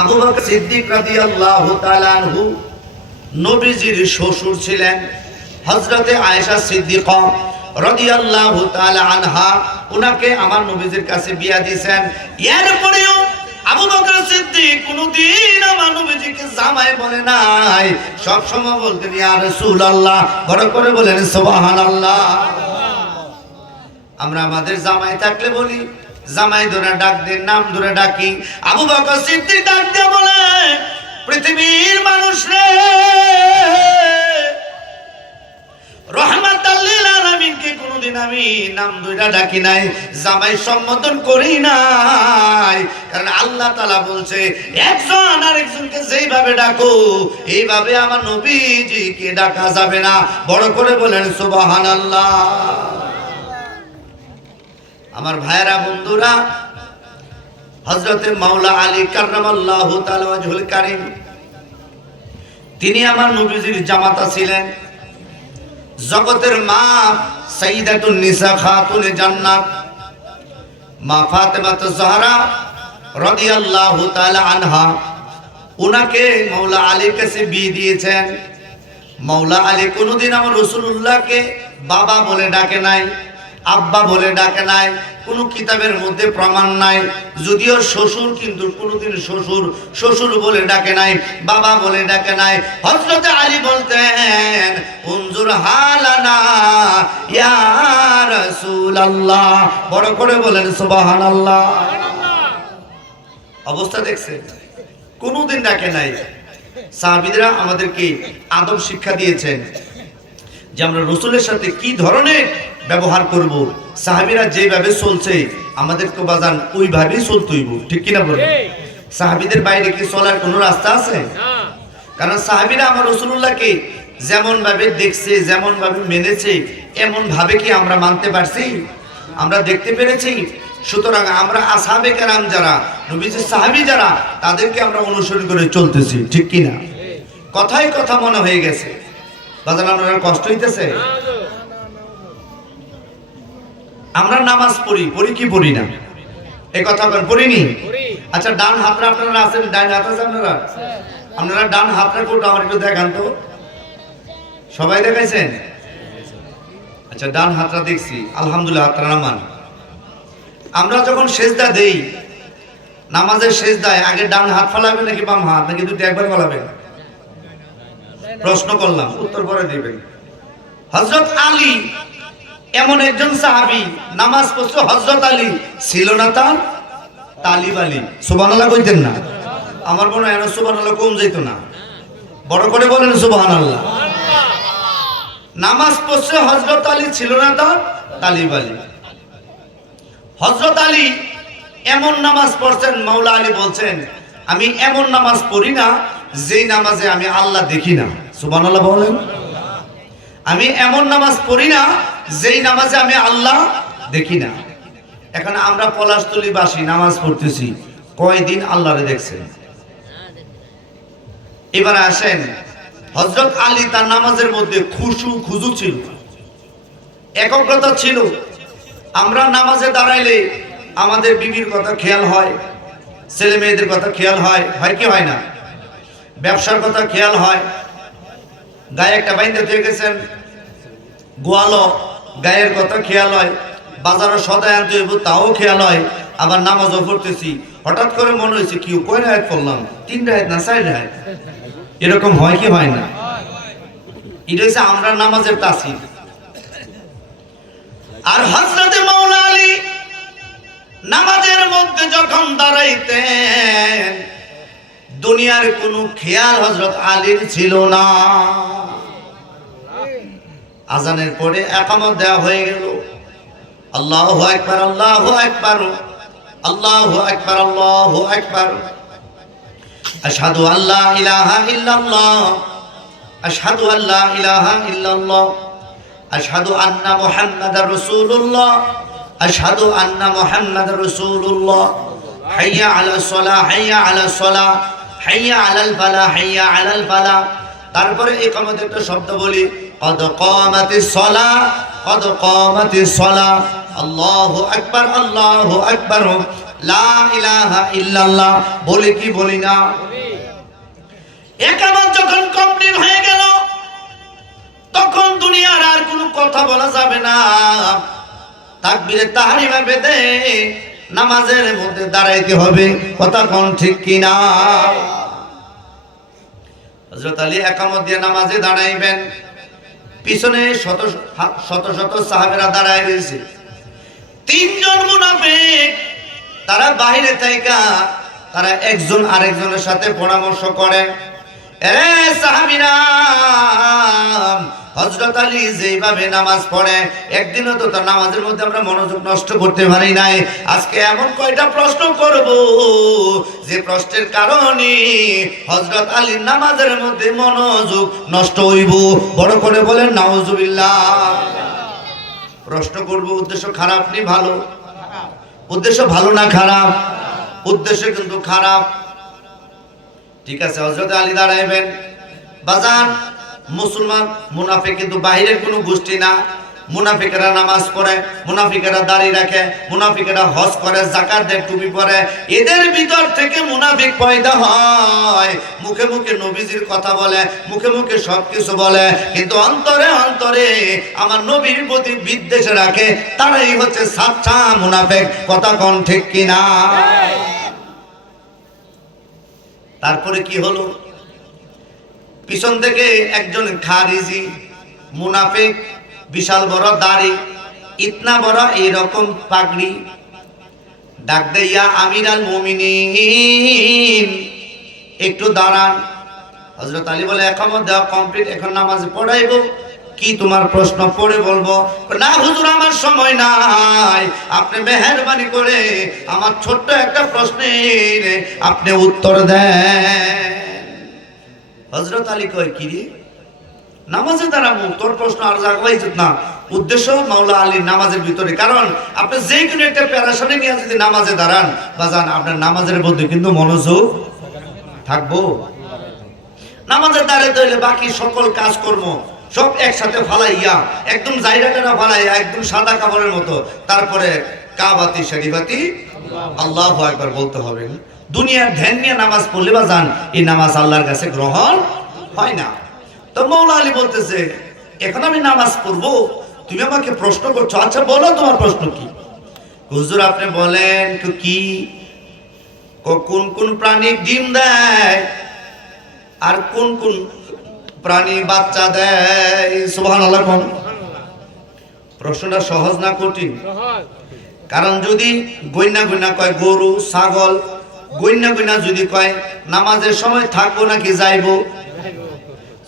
আবু বকর সিদ্দিক রাদিয়াল্লাহু তাআলা আনহু নবীজির শ্বশুর ছিলেন। হযরতে আয়েশা সিদ্দিকা রাদিয়াল্লাহু তাআলা আনহা উনাকে আমার নবীজির কাছে বিয়া দিয়েছেন। এরপরেও আবু বকর সিদ্দিক কোনদিন আমার নবীজিকে জামাই বলে নাই, সব সময় বলতেন ইয়া রাসূলুল্লাহ। বড় করে বলেন সুবহানাল্লাহ। আমরা আমাদের জামাই থাকলে বলি জামাই ধরে ডাক দেন, নাম ধরে ডাকি। আবু বকর সিদ্দিক ডাক দিয়ে বলে, পৃথিবীর মানুষ রে, রহমাতাল লিল আলামিনকে কোনদিন আমি নাম ধরে ডাকি নাই, জামাই সম্বোধন করি নাই। কারণ আল্লাহ তাআলা বলছে একজন আরেকজনকে যেইভাবে ডাকো এইভাবে আমার নবীজিকে ডাকা যাবে না। বড় করে বলেন সুবহানাল্লাহ। আমার ভাইরা বন্ধুরা, হযরতে মাওলা আলী কাররামাল্লাহু তাআলা ওয়াজহুল কারীম তিনি আমার নবীজির জামাতা ছিলেন। জগতের মা সাইয়্যিদাতুন নিসা খাতুনে জান্নাত মা ফাতেমাতুজ জাহরা রাদিয়াল্লাহু তাআলা আনহা উনাকে মাওলা আলীর কাছে বিয়ে দিয়েছেন। মাওলা আলী কোনদিন আমার রাসূলুল্লাহকে বাবা বলে ডাকে নাই, আব্বা বলে ডাকে নাই, কোন কিতাবের মধ্যে প্রমাণ নাই। যদিও শ্বশুর, কিন্তু কোনদিন শ্বশুর শ্বশুর বলে ডাকে নাই, বাবা বলে ডাকে নাই। হযরত আলী বলতেন উনজুর হালানা ইয়া রাসূলুল্লাহ। বড় করে বলেন সুবহানাল্লাহ। অবস্থা দেখছেন, কোনদিন ডাকে নাই। সাহাবীরা আমাদেরকে আদব শিক্ষা দিয়েছেন যে আমরা রাসূলের সাথে কি ধরনের ব্যবহার করব। সাহাবীরা যেভাবে চলছে আমাদের তো বাজান ওইভাবেই চলতে হইব, ঠিক কিনা বলেন? সাহাবীদের বাইরে কি চলার কোনো রাস্তা আছে? কারণ সাহাবীরা আমার রাসূলুল্লাহকে যেমন ভাবে দেখছে, যেমন ভাবে মেনেছে, এমন ভাবে কি আমরা মানতে পারছি? আমরা দেখতে পেরেছি। সুতরাং আমরা আসহাবে কেরাম যারা, নবীজির সাহাবী যারা, তাদেরকে আমরা অনুসরণ করে চলতেছি, ঠিক কিনা? কথাই কথা মনে হয়ে গেছে বাজান, আপনার কষ্ট হইতেছে? আমরা নামাজ পড়ি, পড়ি কি পড়ি না? এই কথা বলেন, পড়িনি? আচ্ছা, ডান হাতরা আপনারা আছেন, ডান হাত আছে আপনারা? আপনারা ডান হাতরা কোটা আমার একটু দেখান তো। সবাই দেখাইছেন? আচ্ছা, ডান হাতরা দেখছি, আলহামদুলিল্লাহ। হাতরা নামান। আমরা যখন সেজদা দেই, নামাজের সেজদায় আগে ডান হাত ফালাবেন নাকি বাম হাত, নাকি দুটো একবার ফালাবেন? প্রশ্ন করলাম, উত্তর পরে দিবেন। হযরত আলী এমন একজন সাহাবী, নামাজ পড়ছে হযরত আলী, ছিল না তার তালিব আলী। সুবহানাল্লাহ কইতেন না? আমার মনে হয় সুবহানাল্লাহ কম যাইতো না। বড় করে বলেন সুবহানাল্লাহ। নামাজ পড়ছে হযরত আলী, ছিল না তার তালিব আলী। হযরত আলী এমন নামাজ পড়ছেন, মাওলা আলী বলছেন আমি এমন নামাজ পড়ি না যেই নামাজে আমি আল্লাহ দেখি না। সুবহানাল্লাহ বলেন। আমি এমন নামাজ পড়ি না যেই নামাজে আমি আল্লাহ দেখি না। এখন আমরা পলাশতলীবাসী নামাজ পড়তেছি, কয়দিন আল্লাহরে দেখছেন? এবারে আসেন, হযরত আলী তার নামাজের মধ্যে খুজু ছিল, একগ্রতা ছিল। আমরা নামাজে দাঁড়াইলে আমাদের বিবির কথা খেয়াল হয়, ছেলে মেয়েদের কথা খেয়াল হয়, হয় কি হয় না? ব্যবসার কথা খেয়াল হয়। গায়ে একটা বাইন্দা দিয়ে গেছেন গোয়ালো, গায়ের কথা খেয়াল হয়। বাজারে সদায় আনতে হইব, তাও খেয়াল হয়। আবার নামাজও পড়তেছি, হঠাৎ করে মনে হয়েছে কি কয় রাত পড়লাম, 3 রাত না 4 রাত, এরকম হয় কি হয় না? এটা হচ্ছে আমরা নামাজের তাসির। আর হযরতে মাওলা আলী নামাজের মধ্যে যখন দাঁড়াইতেন, দুনিয়ার কোনো খেয়াল হযরত আলীর ছিল না। আজানের পরে ইকামত দেওয়া হয়ে গেল। আল্লাহু আকবার, আল্লাহু আকবার, আল্লাহু আকবার, আল্লাহু আকবার। আশহাদু আল্লা ইলাহা ইল্লাল্লাহ, আশহাদু আল্লা ইলাহা ইল্লাল্লাহ, আশহাদু আন্না মুহাম্মাদার রাসূলুল্লাহ, আশহাদু আন্না মুহাম্মাদার রাসূলুল্লাহ। হাইয়া আলাস সালাহ, হাইয়া আলাস সালাহ, হাইয়া আলাল ফালাহ, হাইয়া আলাল ফালাহ। তারপরে ইকামতের একটা শব্দ বলি, কদ কামাতিস সালাহ, কদ কামাতিস সালাহ। আল্লাহু আকবার, আল্লাহু আকবার, লা ইলাহা ইল্লাল্লাহ বলি কি বলি না? একামত যখন কমপ্লিট হয়ে গেল তখন দুনিয়ার আর কোনো কথা বলা যাবে না। তাকবীরে তাহরিমা বেঁধে নামাজের মধ্যে দাঁড়াইতে হবে। কথা কোন ঠিক কিনা? হযরত আলী একামত দিয়ে নামাজে দাঁড়াইবেন, পিছনে শত শত সাহাবেরা দাঁড়ায় রয়েছে। তিনজন মুনাফিক তারা বাইরে থেকে তারা একজন আরেকজনের সাথে পরামর্শ করে, এ সাহাবীরা, হযরত আলী যেভাবে নামাজ পড়ে একদিনও তো তার নামাজের মধ্যে আমরা মনোযোগ নষ্ট করতে পারি নাই। আজকে এমন কয়টা প্রশ্ন করব যে প্রশ্নের কারণে হযরত আলীর নামাজের মধ্যে মনোযোগ নষ্ট হইব। বড় করে বলেন নাউজুবিল্লাহ। প্রশ্ন করব, উদ্দেশ্য খারাপ নি ভালো? উদ্দেশ্য ভালো না খারাপ? উদ্দেশ্য কিন্তু খারাপ। ঠিক আছে, হযরত আলী দাঁড়াইবেন। বাজান, মুসলমান মুনাফিক কিন্তু বাহিরের কোনো গোষ্ঠী না। মুনাফিকেরা নামাজ পড়ে, মুনাফিকেরা দাড়ি রাখে, মুনাফিকেরা হজ করে, যাকাত দেয়, টুপি পরে। এদের ভিতর থেকে মুনাফিক পয়দা হয়। মুখে মুখে নবীজির কথা বলে, মুখে মুখে সবকিছু বলে, কিন্তু অন্তরে অন্তরে আমার নবীর প্রতি বিদ্বেষ রাখে। তারাই হচ্ছে সাচ্চা মুনাফিক। কথা কোন ঠিক কিনা? তারপরে কি হলো? পিছন থেকে একজন খারিজি মুনাফিক, বিশাল বড় দাড়ি, ইতনা বড় এরকম পাগড়ি, ডাক দেয়া আমির আল মুমিনিন, একটু দাঁড়ান। হযরত আলী বলে, একামত দেওয়া কমপ্লিট, এখন নামাজ পড়াইবো। কি তোমার প্রশ্ন? পড়ে বলবো। না হুজুর, আমার সময় নাই, আপনি মেহেরবানি করে আমার ছোট্ট একটা প্রশ্নের আপনি উত্তর দেন। হযরত আলী কয়, কি রে, নামাজে দাঁড়াবো, তোর প্রশ্ন আর জাগবাই না। উদ্দেশ্য মাওলা আলীর নামাজের ভিতরে, কারণ আপনি যে কোনো একটা প্যারাশনে নিয়ে যদি নামাজে দাঁড়ান বাজান, আপনার নামাজের মধ্যে কিন্তু মনোযোগ থাকবো। নামাজে দাঁড়াইতে হইলে বাকি সকল কাজকর্ম সব একসাথে ফালাইয়া, একদম জায়গাটা ফালাইয়া, একদম সাদা কাপড়ের মতো, তারপরে কাবাতি শরীফাতি আল্লাহু আকবার বলতে হবে। দুনিয়ার ধ্যান নিয়ে নামাজ পড়লে বাজান, এই নামাজ আল্লাহর কাছে গ্রহণ হয় না। তো মাওলা আলী বলতেছে, এখন আমি নামাজ পড়বো, তুমি আমাকে প্রশ্ন করছো, আচ্ছা বলো তোমার প্রশ্ন কি? হুজুর আপনি বলেন তো কি, কোন কোন প্রাণী ডিম দেয় আর কোন কোন প্রাণী বাচ্চা দেয়? সুবহানাল্লাহ। কোন প্রশ্নটা সহজ না কঠিন? কারণ যদি গইনা গইনা কয় গরু ছাগল, গইনা গইনা যদি কয় নামাজের সময় থাকবো নাকি যাইবো,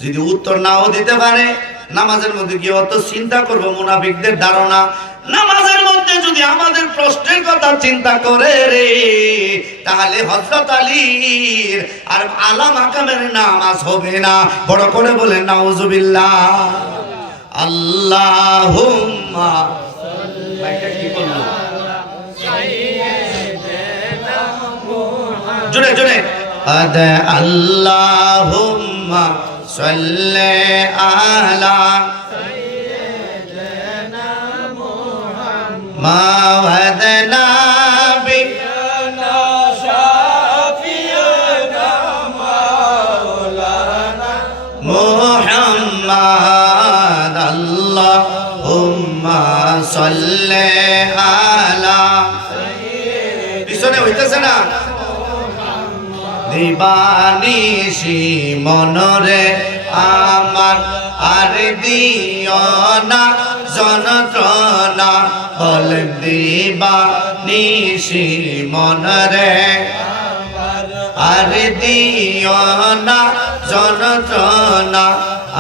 যদি উত্তর নাও দিতে পারে, নামাজের মধ্যে কি অত চিন্তা করবো? মুনাফিকদের ধারণা নামাজের মধ্যে যদি আমাদের প্রশ্নের কথা চিন্তা করে রে, তাহলে হযরত আলীর আর আলা মাকামের নামাজ হবে না। বড় করে বলেন নাউজুবিল্লাহ। আল্লাহুম্মা কি বলবো, জোরে জোরে, আল্লাহুম্মা সাল্লি আলা সাইয়্যিদিনা মুহাম্মদ মাওলানা বিনা শাফিয়ানা মাওলানা মুহাম্মদ। আল্লাহুম্মা সাল্লি আলা, পিছনে হইতেছে না? দিবানিশি মনরে আমার আর দিও না যন্ত্রণা, বল দিবানিশি মনরে আমার আর দিও না যন্ত্রণা।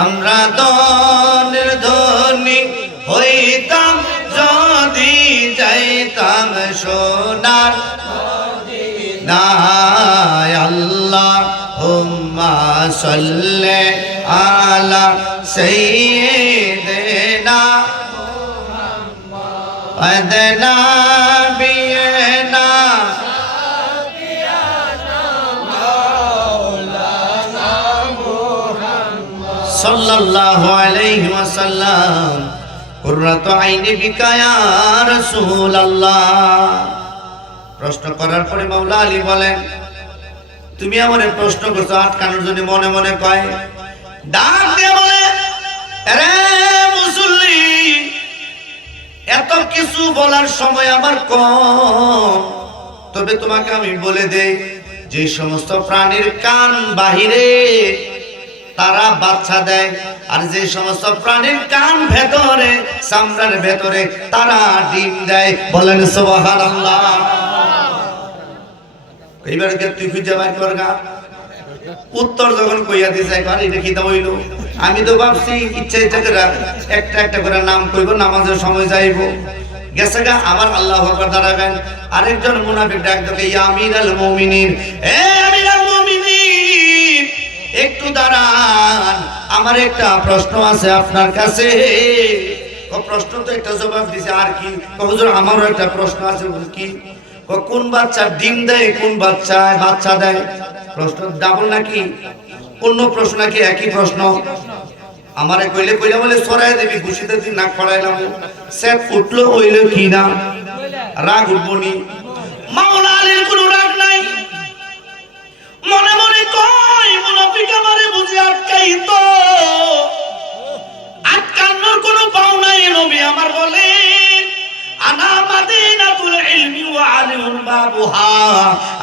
আমরা দনের ধনী হইতাম যদি যাইতাম সোনার মদিনায়। আল্লাহুম্মা সাল্লি আলা সাইয়্যিদিনা মুহাম্মদ নাবিয়িনা মাওলানা মুহাম্মদ সাল্লাল্লাহু আলাইহি ওয়াসাল্লাম। কুররাতু আইনি বিকা ইয়া রাসূলুল্লাহ। প্রশ্ন করার পরে মাওলা আলী বলেন, তুমি আমারে প্রশ্ন করছো আটকানোর জন্য, মনে মনে কয়, ডাক দিয়ে বলে, আরে মুসল্লি, এত কিছু বলার সময় আমার কম, তবে তোমাকে আমি বলে দেই, যে সমস্ত প্রাণীর কান বাহিরে তারা বাচ্চা দেয়, আর যে সমস্ত প্রাণীর কান ভেতরে, চামড়ার ভেতরে, তারা ডিম দেয়। বলেন সুবহানাল্লাহ। এইবার তুই খুঁজে বাইর করগা। উত্তর যখন কইয়া দিছে, একবার এটা কি হইল, আমি তো ভাবছি ইচ্ছা ইচ্ছা করে একটা একটা করে নাম কইব, নামাজের সময় যাইব, গেছে গা। আবার আল্লাহু আকবার দাঁড়াবেন, আরেকজন মুনাফিক ডাক দেবে, ইয়া আমিরাল মুমিনিন, এ আমিরাল মুমিনিন, একটু দাঁড়ান, আমার একটা প্রশ্ন আছে আপনার কাছে। ও প্রশ্ন তো একটা জবাব দিছে, আর কি? হুজুর আমারও একটা প্রশ্ন আছে। কি? কোন বাচ্চা ডিম দেয়, কোন বাচ্চায় বাচ্চা দেয়? প্রশ্ন ডাবল নাকি অন্য প্রশ্ন নাকি একই প্রশ্ন? আমারে কইলে কইলা বলে সরাই দেবি, ঘুষিতে দিন নাক ফড়াইলাম, সেট উঠলো হইলো কি না, রাগ উঠবনি। মাওলা আলীর কোনো রাগ নাই, মনে মনে কয়, মুনাফিক আমারে বুঝে আটকাইতো, আটকানোর কোনো পাও নাই। নবী আমার বলেন, আনা মাদিনাতুল ইলমি ওয়া আলিমুল বাবুহা,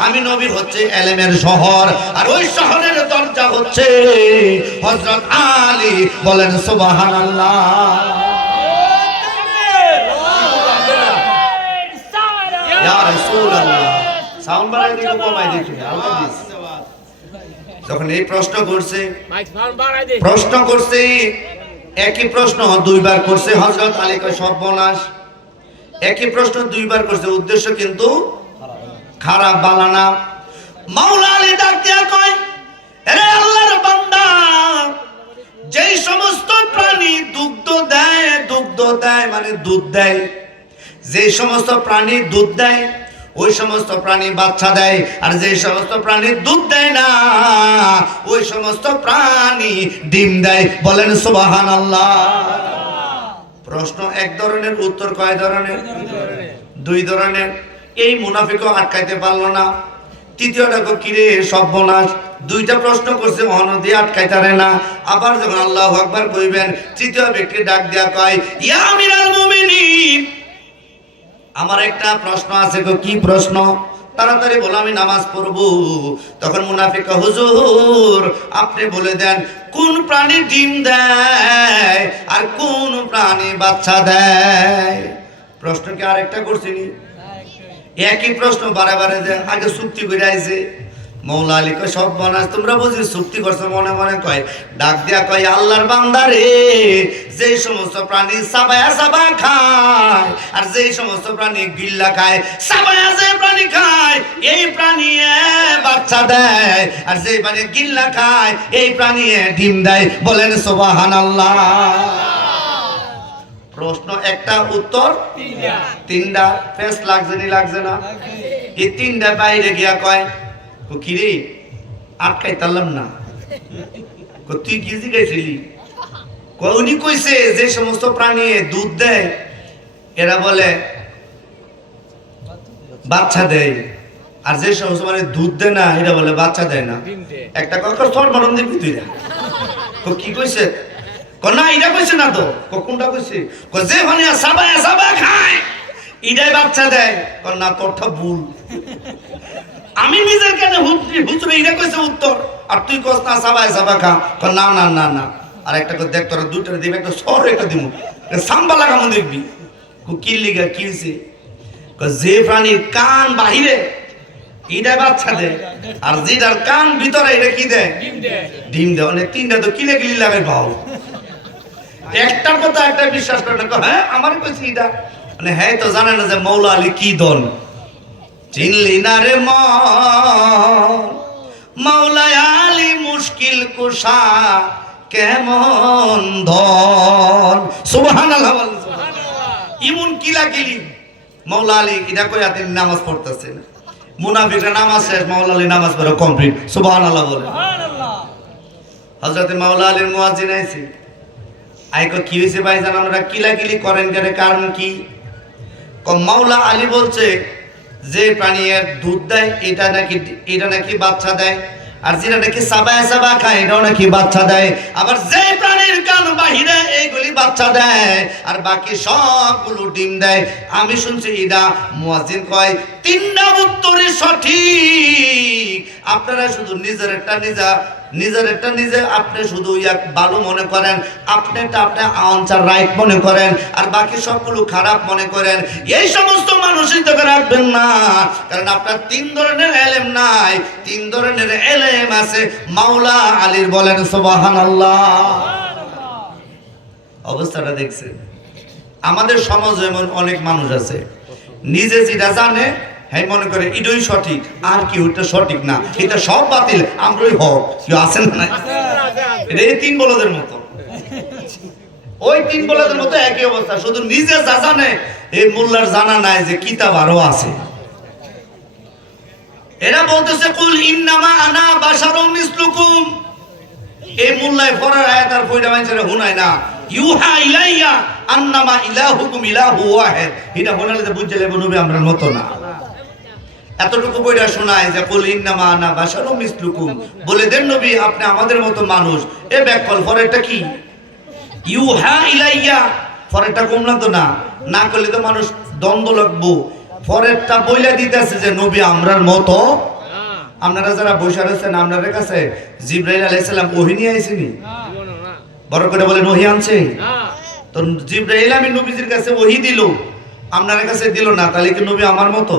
আমি নবী হচ্ছে ইলমের শহর, আর ওই শহরের দরজা হচ্ছে হযরত আলী। বলেন সুবহানাল্লাহ। ইয়া রাসূলুল্লাহ, সাউন্ড বাড়াই দিও, কমাই দিও, আল্লাহ দিস। যখন এই প্রশ্ন করছে, একই প্রশ্ন দুইবার করছে হযরত আলী, কয় সর্বনাশ। একই প্রশ্ন দুইবার করছে, উদ্দেশ্য কিন্তু খারাপ, বালানা। মাওলা আলী ডাক দিয়া কয়, আরে আল্লাহর বান্দা, যেই সমস্ত প্রাণী দুগ্ধ দেয় মানে দুধ দেয়, যে সমস্ত প্রাণী দুধ দেয়, ওই সমস্ত প্রাণী বাচ্চা দেয়, আর যে সমস্ত প্রাণী দুধ দেয় না, ওই সমস্ত প্রাণী ডিম দেয়। বলেন সুবহানাল্লাহ। প্রশ্ন এক ধরনের, উত্তর কয় ধরনের? দুই ধরনের। এই মুনাফিকও আটকাইতে পারলো না। তৃতীয়টা কিরে সর্বনাশ, দুইটা প্রশ্ন করছে, অনদি আটকাইতারে না। আবার যখন আল্লাহু আকবার কইবেন, তৃতীয় ব্যক্তি ডাক দিয়া কয়, ইয়া আমিরাল মুমিনিন, আমার একটা প্রশ্ন আছে। কি প্রশ্ন? তাড়াতাড়ি বলো, আমি নামাজ পড়বো। তখন মুনাফিক, হুজুর আপনি বলে দেন, কোন প্রাণী ডিম দেয় আর কোন প্রাণী বাচ্চা দেয়? প্রশ্ন কি আরেকটা করছিনি? একই প্রশ্ন বারে বারে দেয়, আগে চুক্তি করে আইছে। মৌলা আলী কয়, সব বনাস, তোমরা বুঝি চুক্তি করছো? মনে মনে কয়, ডাক দিয়া কয়, আল্লাহর বান্দা রে, যে সমস্ত প্রাণী সাবায়া সাবা খায়, আর যে সমস্ত প্রাণী গিল্লা খায়, সাবায়া যে প্রাণী খায়, এই প্রাণী বাচ্চা দেয়, আর যে প্রাণী গিল্লা খায়, এই প্রাণী ডিম দেয়। বলেন সুবহানাল্লাহ। প্রশ্ন একটা, উত্তর তিনটা। ফেস লাগছে নি? লাগছে না? এই তিনটা বাইরে গিয়া কয়, কিরে আটকাই তারলাম না, তুই কি জিজ্ঞাসিলি? উনি কইছে যে সমস্ত প্রাণী দুধ দেয়, এরা বলে বাচ্চা দেয়, আর যে সমস্ত মানে দুধ দেয় না, এরা বলে বাচ্চা দেয় না। একটা কথা সরবরাহ দিবি তুই, কি কইছে? না এটা কইছে না তো। কোনটা কইছে? যে মানে সাবা খায়, এটাই বাচ্চা দেয়। না, তোরটা ভুল, আমি নিজের কেন হুজুরে এটা কইছে উত্তর, আর তুই কস না সাবা খা। না না না না, আর একটা করে দেখ, তোরা দুইটা দিবি, একটা সর একটা দিব, সাম্বা লাগামো দেখবি। কি লিগা কি হয়েছে? যে প্রাণীর কান বাহিরে, এটা বাচ্চা দেয়, আর যেটার কান ভিতরে, এটা কি দেয়? ডিম দেয়। মানে তিনটা তো কিলে কিলি লাগে ভাও, একটার কথা একটা বিশ্বাস করে না। হ্যাঁ আমার কইছি এটা, মানে হ্যাঁ তো জানে না যে মৌলা আলী কি দল। চিনলি না রে মৌলা আলী মুশকিল কুশা কেমন ধন। সুবহানাল্লাহ। ইমন কিলা কিলি মৌলা আলী এটা কই আতেন নামাজ পড়তেছেন, মুনাফিকরা নামাজ শেষ, মৌলা আলী নামাজ পড়া কমপ্লিট। সুবহানাল্লাহ বলে। হযরত মাওলা আলীর মুয়াজ্জিন আইছে, আইকো কি হইছে ভাইজান, আমরা কিলা কিলি করেন কেন, কারণ কি? মাওলা আলী বলছে, যে প্রাণীর দুধ দেয় এটা নাকি বাচ্চা দেয়, আর যেটা নাকি সাবায় সাবা খায় এটাও নাকি বাচ্চা দেয়। আবার যে প্রাণীর কান বাহিরে এইগুলি বাচ্চা দেয় আর বাকি সবগুলো ডিম দেয়। আমি শুনছি এটা মুয়াজ্জিন কয় তিনটা উত্তরই সঠিক। আপনারা শুধু নিজেরটা নিজে আপনি শুধু ভালো মনে করেন, আপনিটা আপনি আনসার রাইট মনে করেন, আর বাকি সবগুলো খারাপ মনে করেন। এই সমস্ত মানুষই তো রাখবেন না, কারণ আপনার তিন ধরনের এলেম নাই, তিন ধরনের এলেম আছে। মাওলা আলীর বলেন সুবহানাল্লাহ। অবস্থাটা দেখছেন? আমাদের সমাজে এমন অনেক মানুষ আছে, নিজে যেটা জানে হ্যাঁ মনে করে এটাই সঠিক, আর কি ওইটা সঠিক না, এটা সব বাতিল, আমরাই হক। কেউ আছেন না? এটা এই তিন বলদের মতো, ওই তিন বলদের মতো একই অবস্থা, শুধু নিজে যা জানে এই মোল্লার জানা নাই যে কিতাব আরো আছে। এরা বলতেছে কুল ইন্নামা আনা বাশারুম মিসলুকুম। এই মোল্লায় পড়ার আয়াত আর কইটা মাইনছরে হুনায় না। ইউহা ইলাইয়া আন্নামা ইলাহুকুম ইলাহু ওয়াহিদ। এটা বলালে তো বুঝলে নবী আমরার মতো না। এতটুকু বইটা শোনায় যে কুল ইন্নামা আনা বাশারুম মিসলুকুম, বলে দেন নবী আপনি আমাদের মতো মানুষ। এ ব্যাকল পরেরটা কি? ইউহা ইলাইয়া, পরেরটা কমলা তো না, না করলে তো মানুষ দ্বন্দ্ব লাগবো। পরেরটা বইলা দিতেছে যে নবী আমরার মতো। আপনারা যারা বসে রয়েছেন আপনাদের কাছে জিবরাইল আলাইহিস সালাম ওহী নিয়ে আইছেনি? বড় করে বলেন ওহী আনছে? তো জিবরাইল আমি নবীজির কাছে ওহী দিল, আপনাদের কাছে দিল না, তাহলে কি নবী আমার মতো?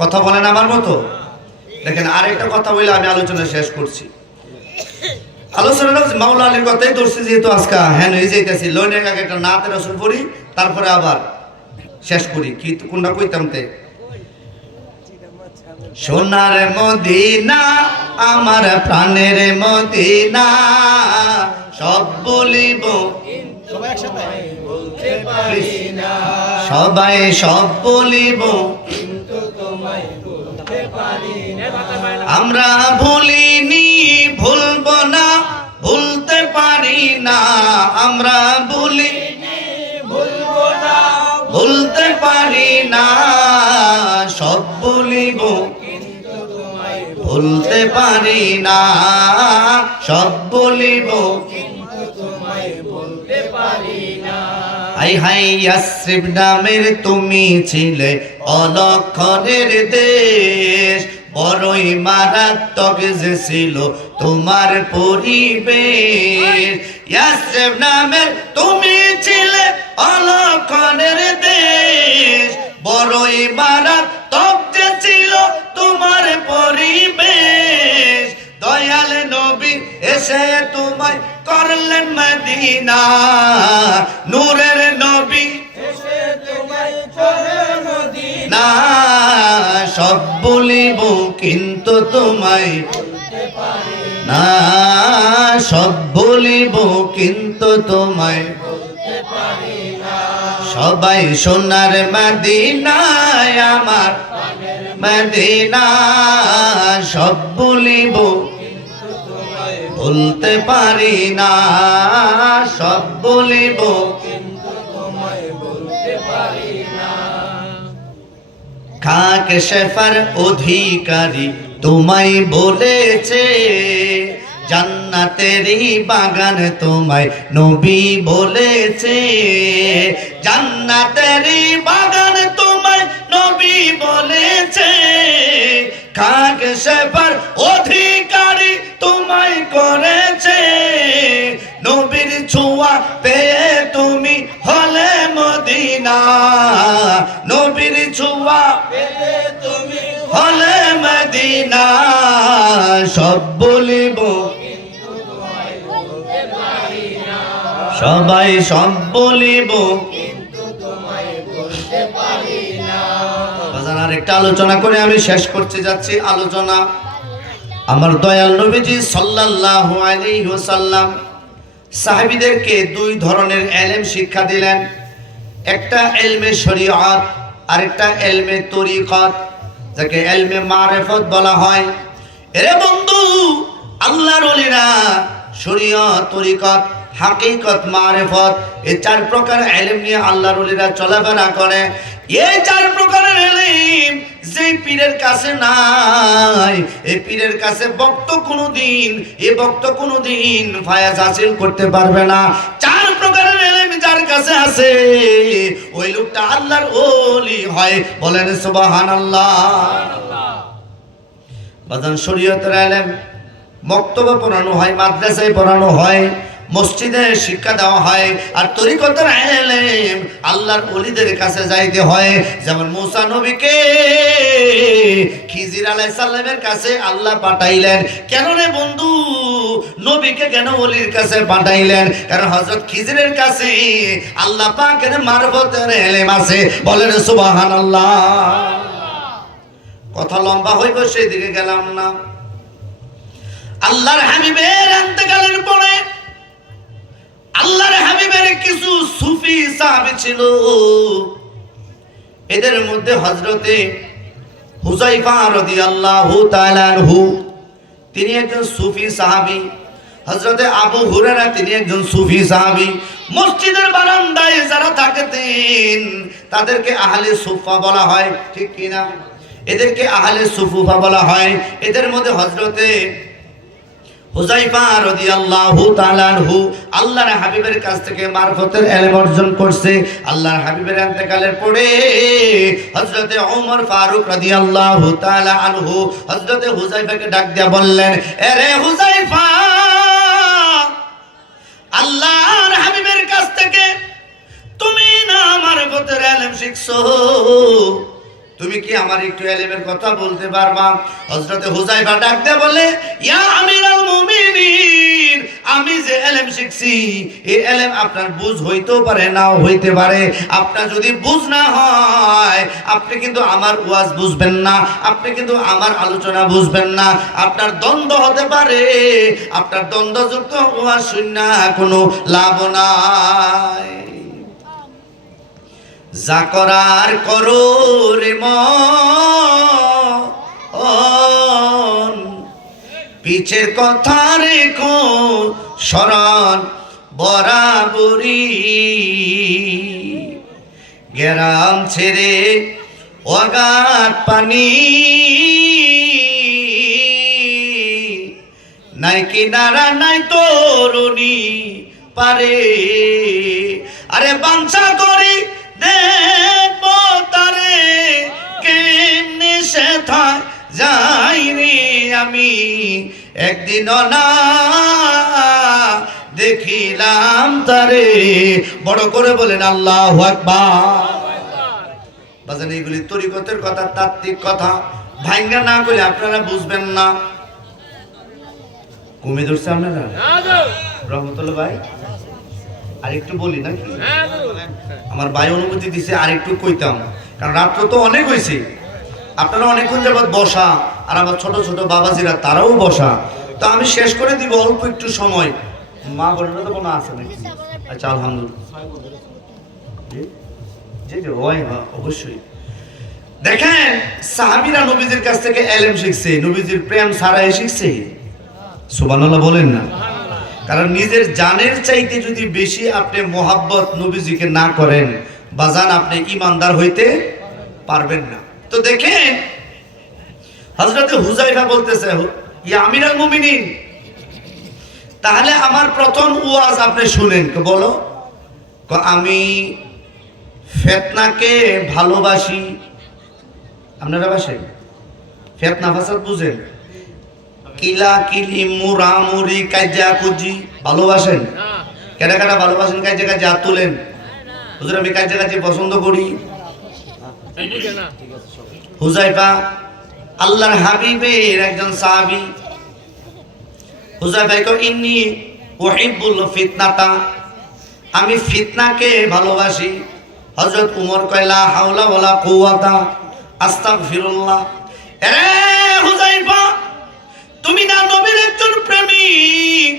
কথা বলেন আমার মতো? দেখেন আরেকটা কথা বলে আমি আলোচনা শেষ করছি। আলোচনা মাওলা আলীর কথাই ধরছি, যেহেতু আজকে হ্যাঁ হয়ে যাইতেছি। লইনের আগে একটা নাতে রাসূল পড়ি, তারপরে আবার শেষ করি। কি কোনটা কইতামতে? সোনার মদিনা আমার প্রাণের মদিনা, সব বলিব সবাই একসাথে বলতে পারি না, সবাই সব বলিব কিন্তু তোমায় বলতে পারি না। আমরা ভুলিনি ভুলব না ভুলতে পারি না, আমরা ভুলিনি ভুলব না ভুলতে পারি না, সব বলিব কিন্তু তোমায় ভুলতে পারি না, সব বলিব কিন্তু তোমায় বলতে পারি না। হাই হাই ইয়াসরিব নামের তুমি ছিলে অলক্ষণের দেশ, বড়ই মারাত্মক যে ছিল তোমার পরিবেশ। ইয়াসরিব নামের তুমি ছিলে অলক্ষণের দেশ, বড়ই মারাত্মক যে ছিল তোমার পরিবেশ। দয়াল নবী এসে তোমায় করলেন মদিনা, নূরের নবী এসে তোমায় করলেন মদিনা, সব বলিব কিন্তু তোমায় বলতে পারি না, সব বলিব কিন্তু তোমায় বলতে পারি না। সবাই সোনার মদিনায় আমার মদিনা, সব বলিব কিন্তু তোমায় বলতে পারি না, সব বলিব কিন্তু তোমায় বলতে পারি না। খাক শেফার অধিকারী তোমায় বলেছে, জান্নাতেরই বাগান তোমায় নবী বলেছে, জান্নাতেরই বাগান তোমায় নবী বলেছে। খাক শেফার অধিকারী তোমায় করেছে, নবীর ছোঁয়া পেয়ে তুমি হলে মদিনা, নবীর ছোঁয়া পেয়ে তুমি হলে মদিনা, সব বলিব কিন্তু তোমায় বলতে পারি না, সবাই সব বলিব কিন্তু তোমায় বলতে পারি না। বাজার আরেকটা আলোচনা করে আমি শেষ করতে যাচ্ছি আলোচনা। আমার দয়াল নবীজি সাল্লাল্লাহু আলাইহি ওয়াসাল্লাম সাহাবীদেরকে দুই ধরনের ইলম শিক্ষা দিলেন, একটা ইলমে শরীয়ত আর একটা ইলমে তরিকত, যাকে ইলমে মারিফত বলা হয়। এরে বন্ধু, আল্লাহর ওলিরা শরীয়ত, তরিকত, হাকিকত, মারিফত এই চার প্রকার ইলম নিয়ে আল্লাহর ওলিরা চলাফেরা করে। এই 4 প্রকারের ইলম যে পীরের কাছে নাই, এই পীরের কাছে ভক্ত কোনোদিন ফায়াজ হাসিল করতে পারবে না। 4 প্রকারের ইলম যার কাছে আছে ওই লোকটা আল্লাহর ওলি হয়। বলেন সুবহানাল্লাহ। বাজান শরীয়তের ইলম মক্তবে পড়ানো হয়, মাদ্রাসায় পড়ানো হয়, মসজিদে শিক্ষা দেওয়া হয়। আর তরিকতের ইলম আল্লাহর ওলিদের কাছে যাইতে হয়। যেমন মুসা নবীকে খিজির আলাইহিস সালামের কাছে আল্লাহ পাঠাইলেন। কেন রে বন্ধু নবীকে কেন ওলির কাছে পাঠাইলেন? কারণ হযরত খিজিরের কাছে আল্লাহ পাকের মারফতের ইলম আছে। বলেন সুবহানাল্লাহ। কথা লম্বা হইব, সেই দিকে গেলাম না। আল্লাহর হাবিবের ইন্তেকালের পরে আল্লাহর হাবিবের কিছু সুফি সাহাবী ছিল। এদের মধ্যে হযরতে হুযায়ফা রাদিয়াল্লাহু তাআলা আনহু তিনি একজন সুফি সাহাবী। হযরতে আবু হুরায়রা তিনি একজন সুফি সাহাবী। মসজিদের বারান্দায় যারা থাকতেন তাদেরকে আহলে সুফা বলা হয়, ঠিক কি না? এদেরকে আহলে সুফা বলা হয়। এদের মধ্যে হযরতে হুযায়ফা রাদিয়াল্লাহু তাআলা আনহু আল্লাহর হাবিবের কাছ থেকে মারফতের ইলম অর্জন করছে। আল্লাহর হাবিবের ইন্তেকালের পরে হযরতে ওমর ফারুক রাদিয়াল্লাহু তাআলা আনহু হযরতে হুযায়ফাকে ডাক দিয়া বললেন, আরে হুযায়ফা, আল্লাহর হাবিবের কাছ থেকে তুমি না মারফতের ইলম শিখছো, তুমি কি আমার একটু ইলমের কথা বলতে পারবা? হযরতে হুযায়ফা ডাক দিয়ে বলে, ইয়া আমিরুল মুমিনিন, আমি যে ইলম শিখছি এই ইলম আপনার বুঝ হইতেও পারে নাও হইতে পারে। আপনার যদি বুঝ না হয় আপনি কিন্তু আমার ওয়াজ বুঝবেন না, আপনি কিন্তু আমার আলোচনা বুঝবেন না। আপনার দ্বন্দ্ব হতে পারে, আপনার দ্বন্দ্বযুক্ত ওয়াজ শুননা কোনো লাভ নাই। যা করার করো রে মন, পিছের কথা রেখো স্মরণ বরাবরই। গ্রাম ছেড়ে অগাধ পানি, নাই কিনারা নাই তরুণী পারে। আরে বাঞ্ছা করি দেখবো তারে, কেমনে সেথায় যাই রে আমি। একদিনও না দেখিলাম তারে। বড় করে বলেন আল্লাহু আকবার। বাজান এইগুলি তরিকতের কথা, তাত্ত্বিক কথা, ভাঙ্গা না করলে আপনারা বুঝবেন না। কমে ধরছে আপনারা রহমতুল্লাহ ভাই? আরেকটু বলি নাকি? আমার ভাই অনুমতি দিছে আরেকটু কইতাম, কারণ রাত্র তো অনেক হয়েছে, আপনারা অনেকক্ষণ যাবত বসা, আর আমার ছোট ছোট বাবাজিরা তারাও বসা। তো আমি শেষ করে দিব অল্প একটু সময়। মা বোনেরা তো কোনো আছে নাকি? আচ্ছা আলহামদুলিল্লাহ, অবশ্যই। দেখেন সাহাবীরা নবীজির কাছ থেকে ইলম শিখছে, নবীজির প্রেম ছাড়াই শিখছে। সুবহানাল্লাহ বলেন না? কারণ নিজের জানের চাইতে যদি বেশি আপনি মোহাব্বত নবীজিকে না করেন বাজান, আপনি ঈমানদার হইতে পারবেন না। তো দেখেন হযরতে হুযায়ফা বলতেছে, ইয়া আমিরুল মুমিনিন, তাহলে আমার প্রথম ওয়াজ আপনি শুনেন। বলো, আমি ফিতনাকে ভালোবাসি। আপনারা বাসেন? ফিতনা ফাসাদ বুঝেন? কিলা কিলি মুরামুরি কাজা কুজি ভালোবাসেন? কেডা কেডা ভালোবাসেন? কাজে কাজে হাত তুলেন। হুজুর আমি কাজে কাজে পছন্দ করি। হুযায়ফা আল্লাহর হাবিবের একজন সাহাবী। হুযায়ফা কয়, ইন্নী উহিব্বুল ফিতনাতা, আমি ফিতনাকে ভালোবাসি। হযরত উমর কয়, লা হাওলা ওয়ালা কুওয়াতা আস্তাগফিরুল্লাহ। এ হুযায়ফা, তুমি না নবীর একজন প্রেমিক,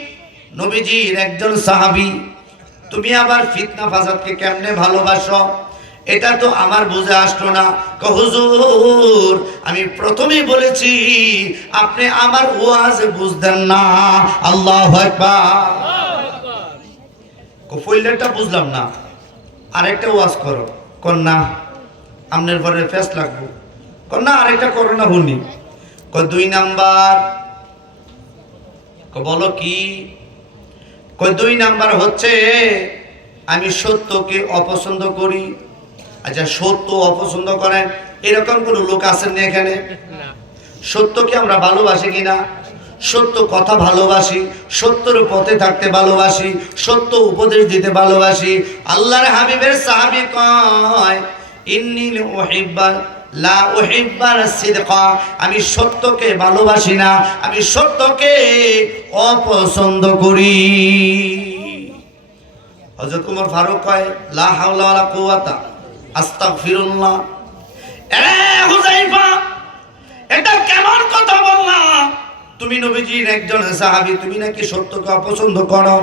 নবীজির একজন সাহাবী, তুমি আবার ফিতনা ফাসাদকে কেমনে ভালোবাসো? এটা তো আমার বুঝে আসলো না। হুজুর আমি প্রথমেই বলেছি আপনি আমার ওয়াজ বুঝতেন না। আল্লাহু আকবার। কফইলটা বুঝলাম না, আরেকটা ওয়াজ করো। কোন না আমনের পরে ফেস লাগবো। না আরেকটা করোনা হুনি। 2 নাম্বার। বলো কি? 2 নাম্বার হচ্ছে আমি সত্যকে অপছন্দ করি। আচ্ছা, সত্য অপছন্দ করেন এরকম কোন লোক আছেন না এখানে? সত্যকে আমরা ভালোবাসি কিনা? সত্য কথা ভালোবাসি, সত্যের পথে থাকতে ভালোবাসি, সত্য উপদেশ দিতে ভালোবাসি। আল্লাহর হাবিবের সাহাবী কয় ইন্নী উহিব্বা লা উহিব্বার সিদকা, আমি সত্যকে ভালোবাসি না, আমি সত্যকে অপছন্দ করি। হযরত ওমর ফারুক কয় লা হাওলা ওয়ালা কুওয়াতা আস্তাগফিরুল্লাহ। এ হুযায়ফা, এটা কেমন কথা বললা? তুমি নবীজির একজন সাহাবী, তুমি নাকি সত্যকে অপছন্দ করো।